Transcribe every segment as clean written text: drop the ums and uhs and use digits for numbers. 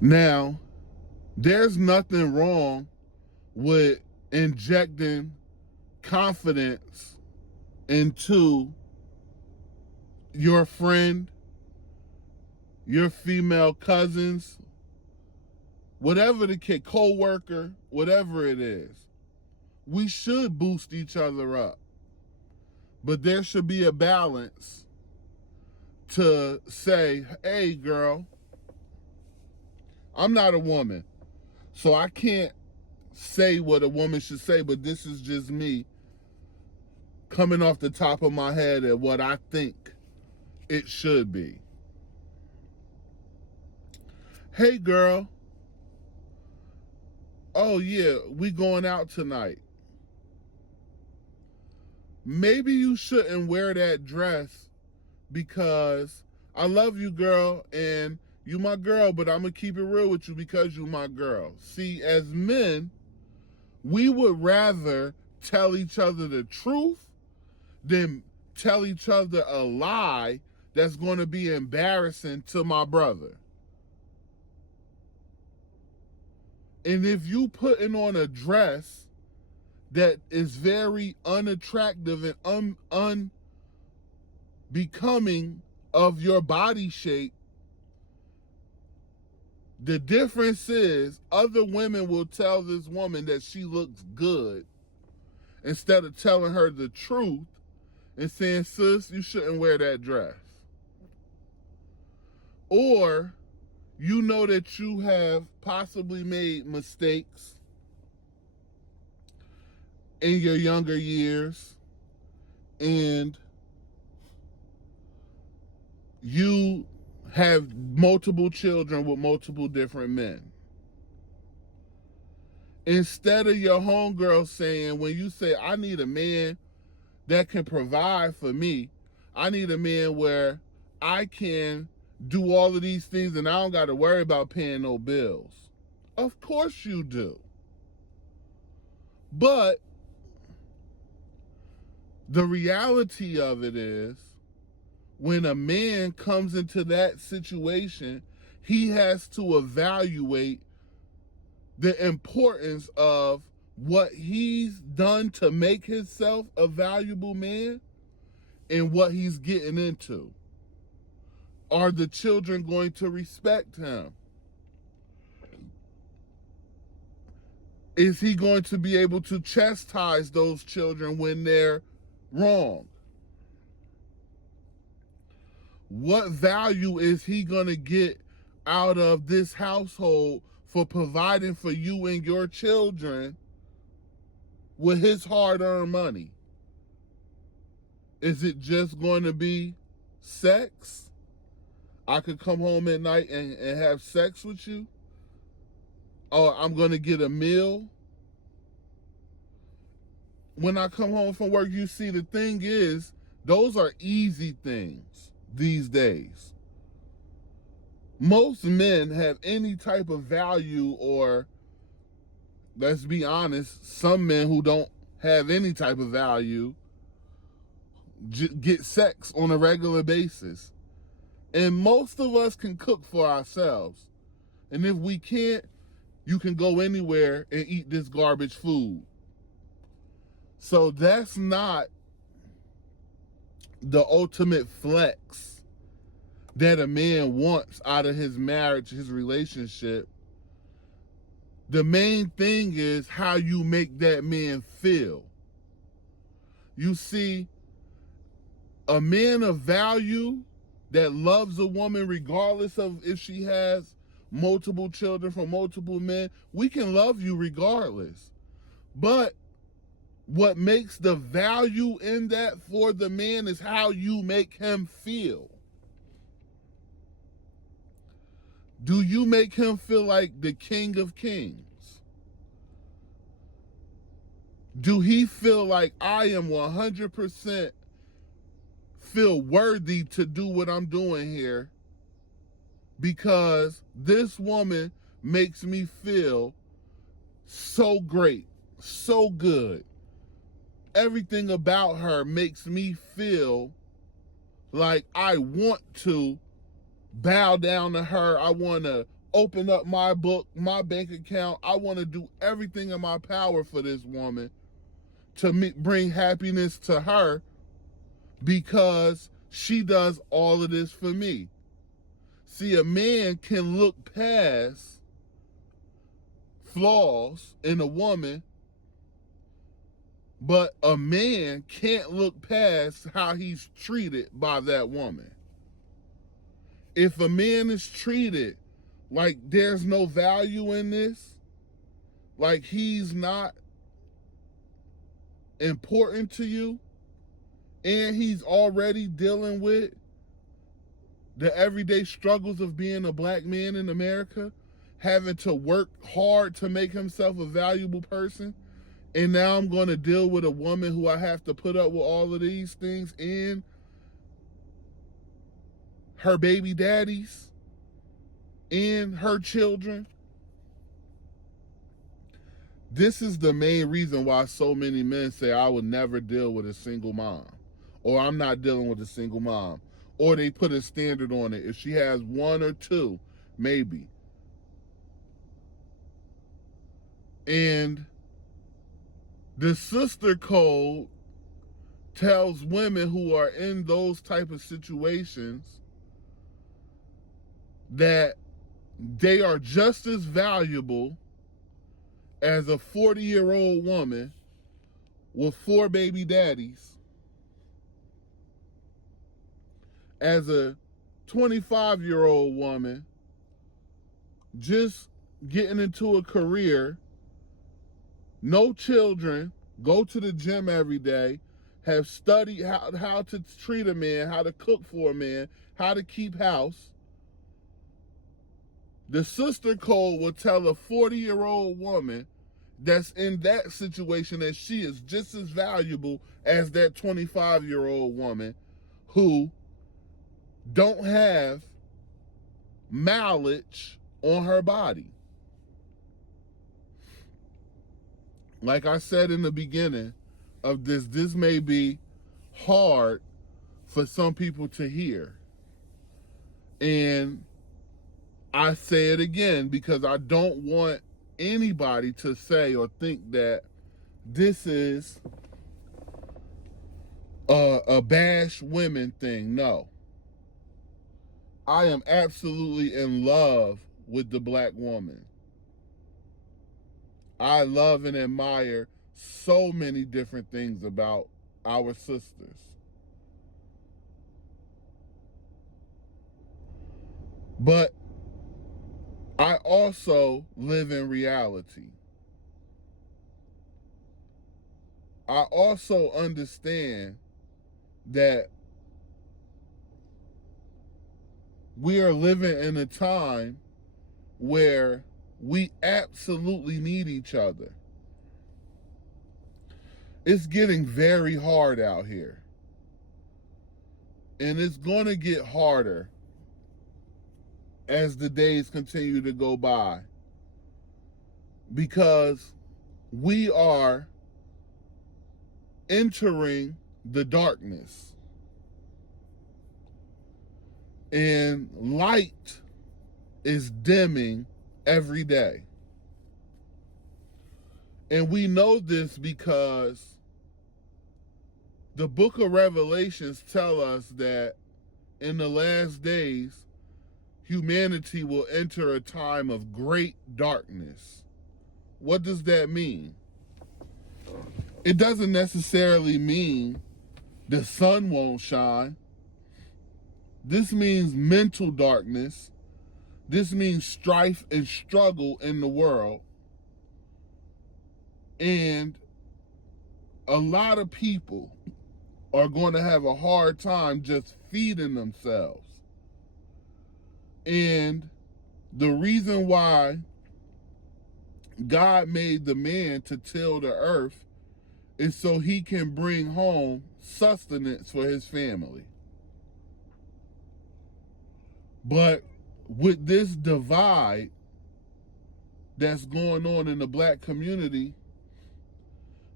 Now, there's nothing wrong with injecting confidence into your friend, your female cousins, whatever the kid, co-worker, whatever it is. We should boost each other up. But there should be a balance to say, hey, girl, I'm not a woman, so I can't say what a woman should say, but this is just me coming off the top of my head at what I think it should be. Hey, girl. Oh, yeah, we going out tonight. Maybe you shouldn't wear that dress because I love you, girl, and you my girl, but I'm going to keep it real with you because you my girl. See, as men, we would rather tell each other the truth than tell each other a lie that's going to be embarrassing to my brother. And if you putting on a dress that is very unattractive and unbecoming of your body shape, the difference is other women will tell this woman that she looks good instead of telling her the truth and saying, sis, you shouldn't wear that dress. Or you know that you have possibly made mistakes in your younger years and you have multiple children with multiple different men. Instead of your homegirl saying, when you say, I need a man that can provide for me, I need a man where I can do all of these things and I don't got to worry about paying no bills. Of course you do. But the reality of it is, when a man comes into that situation, he has to evaluate the importance of what he's done to make himself a valuable man and what he's getting into. Are the children going to respect him? Is he going to be able to chastise those children when they're wrong? What value is he going to get out of this household for providing for you and your children with his hard-earned money? Is it just going to be sex? I could come home at night and have sex with you? Or I'm going to get a meal? When I come home from work, you see, the thing is, those are easy things these days. Most men have any type of value, or let's be honest, some men who don't have any type of value get sex on a regular basis. And most of us can cook for ourselves. And if we can't, you can go anywhere and eat this garbage food. So that's not the ultimate flex that a man wants out of his marriage, his relationship. The main thing is how you make that man feel. You see, a man of value that loves a woman regardless of if she has multiple children from multiple men, we can love you regardless. But what makes the value in that for the man is how you make him feel. Do you make him feel like the King of Kings? Do he feel like I am 100% feel worthy to do what I'm doing here because this woman makes me feel so great, so good. Everything about her makes me feel like I want to bow down to her. I want to open up my book, my bank account. I want to do everything in my power for this woman to bring happiness to her because she does all of this for me. See, a man can look past flaws in a woman, but a man can't look past how he's treated by that woman. If a man is treated like there's no value in this, like he's not important to you, and he's already dealing with the everyday struggles of being a black man in America, having to work hard to make himself a valuable person, and now I'm going to deal with a woman who I have to put up with all of these things and her baby daddies and her children. This is the main reason why so many men say, I would never deal with a single mom, or I'm not dealing with a single mom, or they put a standard on it. If she has one or two, maybe. And the sister code tells women who are in those type of situations that they are just as valuable as a 40-year-old woman with 4 baby daddies, as a 25-year-old woman just getting into a career, no children, go to the gym every day, have studied how to treat a man, how to cook for a man, how to keep house. The sister code will tell a 40-year-old woman that's in that situation that she is just as valuable as that 25-year-old woman who don't have mileage on her body. Like I said in the beginning of this may be hard for some people to hear. And I say it again because I don't want anybody to say or think that this is a bash women thing. No. I am absolutely in love with the black woman. I love and admire so many different things about our sisters. But I also live in reality. I also understand that we are living in a time where we absolutely need each other. It's getting very hard out here. And it's going to get harder as the days continue to go by, because we are entering the darkness, and light is dimming every day. And we know this because the book of Revelations tell us that in the last days, humanity will enter a time of great darkness. What does that mean? It doesn't necessarily mean the sun won't shine. This means mental darkness. This means strife and struggle in the world. And a lot of people are going to have a hard time just feeding themselves. And the reason why God made the man to till the earth is so he can bring home sustenance for his family. But with this divide that's going on in the black community,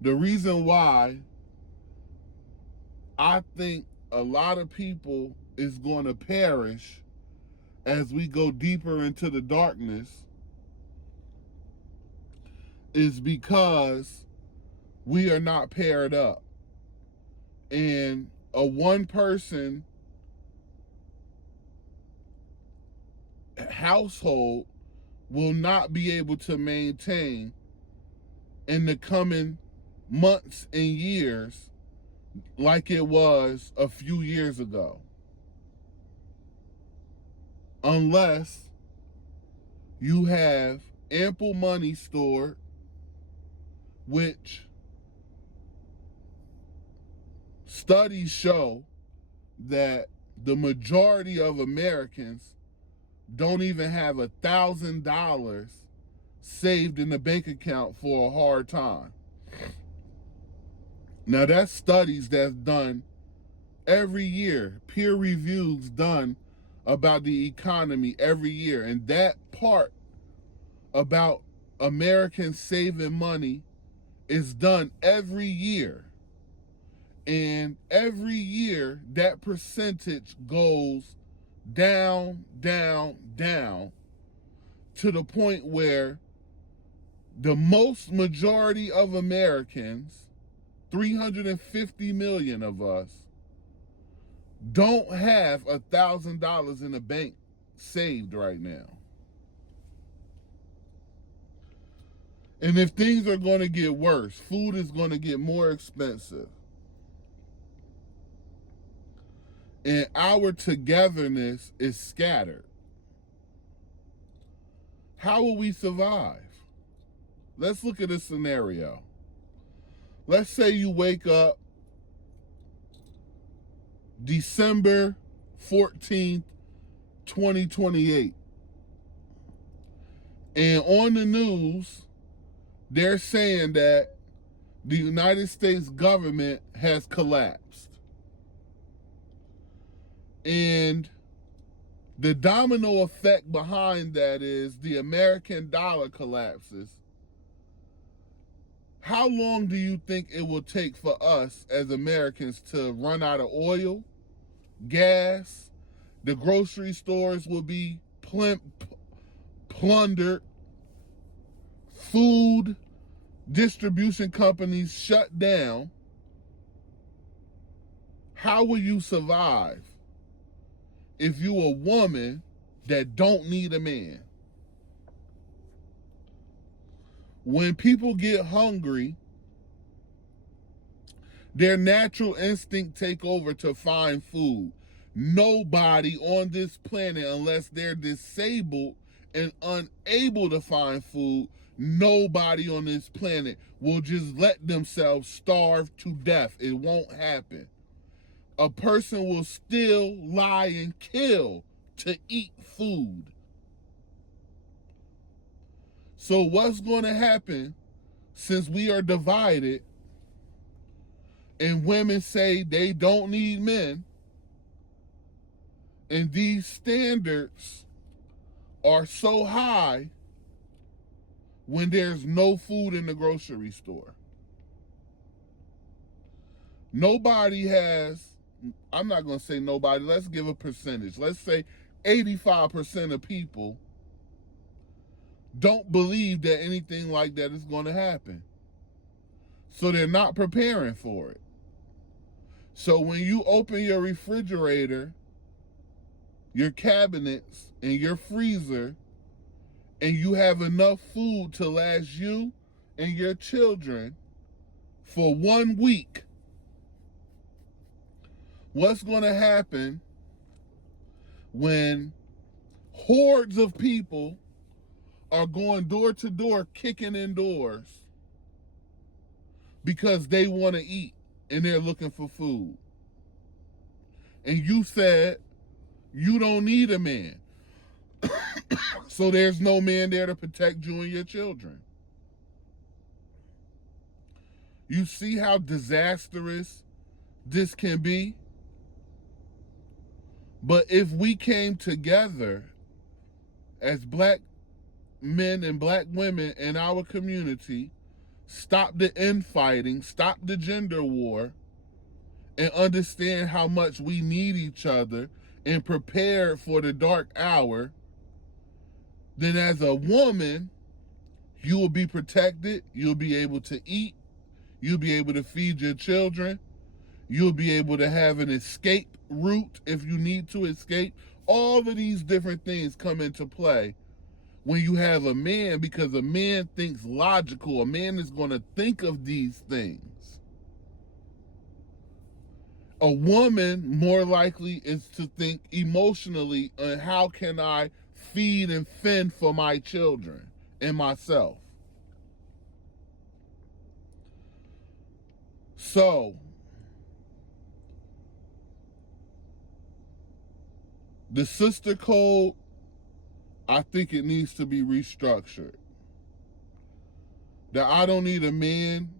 the reason why I think a lot of people is going to perish as we go deeper into the darkness is because we are not paired up. And a one person household will not be able to maintain in the coming months and years like it was a few years ago. Unless you have ample money stored, which studies show that the majority of Americans don't even have $1,000 saved in the bank account for a hard time. Now that's studies that's done every year, peer reviews done about the economy every year. And that part about Americans saving money is done every year. And every year that percentage goes down, down, down to the point where the most majority of Americans, 350 million of us, don't have $1,000 in the bank saved right now. And if things are going to get worse, food is going to get more expensive, and our togetherness is scattered, how will we survive? Let's look at a scenario. Let's say you wake up December 14th, 2028. And on the news, they're saying that the United States government has collapsed. And the domino effect behind that is the American dollar collapses. How long do you think it will take for us as Americans to run out of oil, gas? The grocery stores will be plundered. Food distribution companies shut down. How will you survive if you're a woman that don't need a man? When people get hungry, their natural instinct take over to find food. Nobody on this planet, unless they're disabled and unable to find food, nobody on this planet will just let themselves starve to death. It won't happen. A person will still lie and kill to eat food. So what's going to happen since we are divided and women say they don't need men, and these standards are so high when there's no food in the grocery store? Nobody has, I'm not going to say nobody, let's give a percentage. Let's say 85% of people don't believe that anything like that is going to happen. So they're not preparing for it. So when you open your refrigerator, your cabinets, and your freezer, and you have enough food to last you and your children for 1 week, what's going to happen when hordes of people are going door to door, kicking in doors because they want to eat and they're looking for food? And you said you don't need a man. So there's no man there to protect you and your children. You see how disastrous this can be? But if we came together as black men and black women in our community, stop the infighting, stop the gender war, and understand how much we need each other and prepared for the dark hour, then as a woman, you will be protected. You'll be able to eat. You'll be able to feed your children. You'll be able to have an escape route if you need to escape. All of these different things come into play when you have a man, because a man thinks logical. A man is going to think of these things. A woman more likely is to think emotionally on how can I feed and fend for my children and myself. So, the sister code, I think it needs to be restructured. The I don't need a man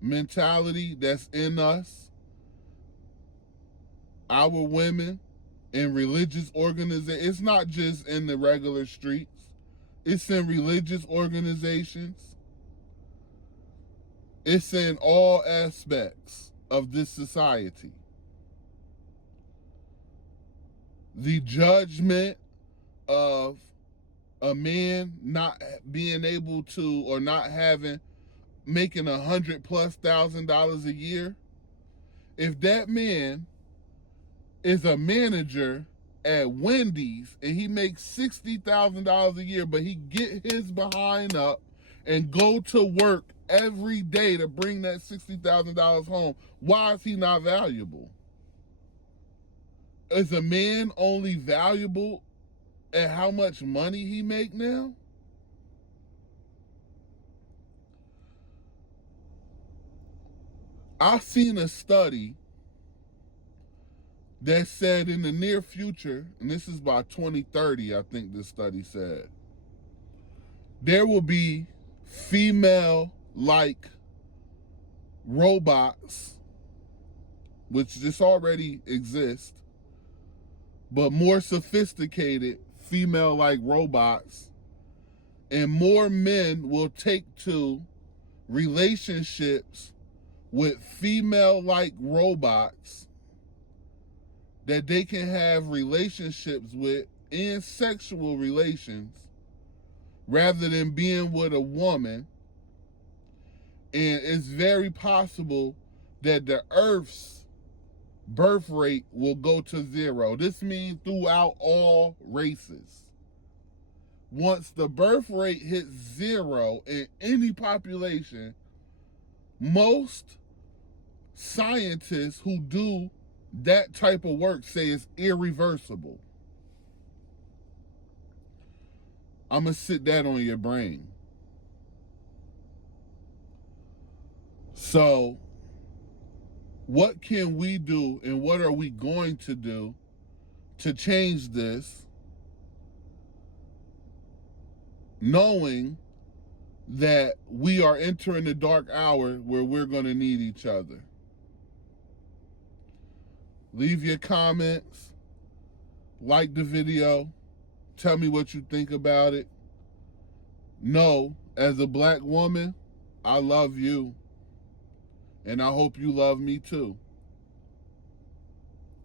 mentality that's in us, our women in religious organizations. It's not just in the regular streets. It's in religious organizations. It's in all aspects of this society. The judgment of a man not being able to, or not making $100,000+ a year. If that man is a manager at Wendy's and he makes $60,000 a year, but he get his behind up and go to work every day to bring that $60,000 home, why is he not valuable? Is a man only valuable at how much money he make now? I've seen a study that said in the near future, and this is by 2030, I think this study said, there will be female-like robots, which this already exists, but more sophisticated female-like robots, and more men will take to relationships with female-like robots that they can have relationships with in sexual relations rather than being with a woman. And it's very possible that the Earth's birth rate will go to 0. This means throughout all races. Once the birth rate hits 0 in any population, most scientists who do that type of work say it's irreversible. I'm going to sit that on your brain. So, what can we do and what are we going to do to change this, knowing that we are entering the dark hour where we're going to need each other? Leave your comments, like the video, tell me what you think about it. Know, as a black woman, I love you, and I hope you love me too.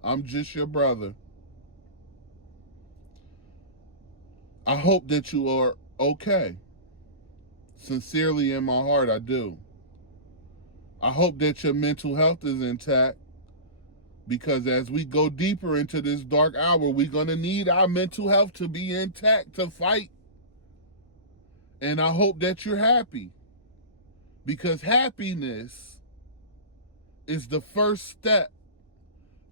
I'm just your brother. I hope that you are okay. Sincerely in my heart, I do. I hope that your mental health is intact, because as we go deeper into this dark hour, we're going to need our mental health to be intact to fight. And I hope that you're happy, because happiness is the first step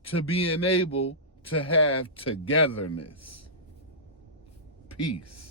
to being able to have togetherness. Peace.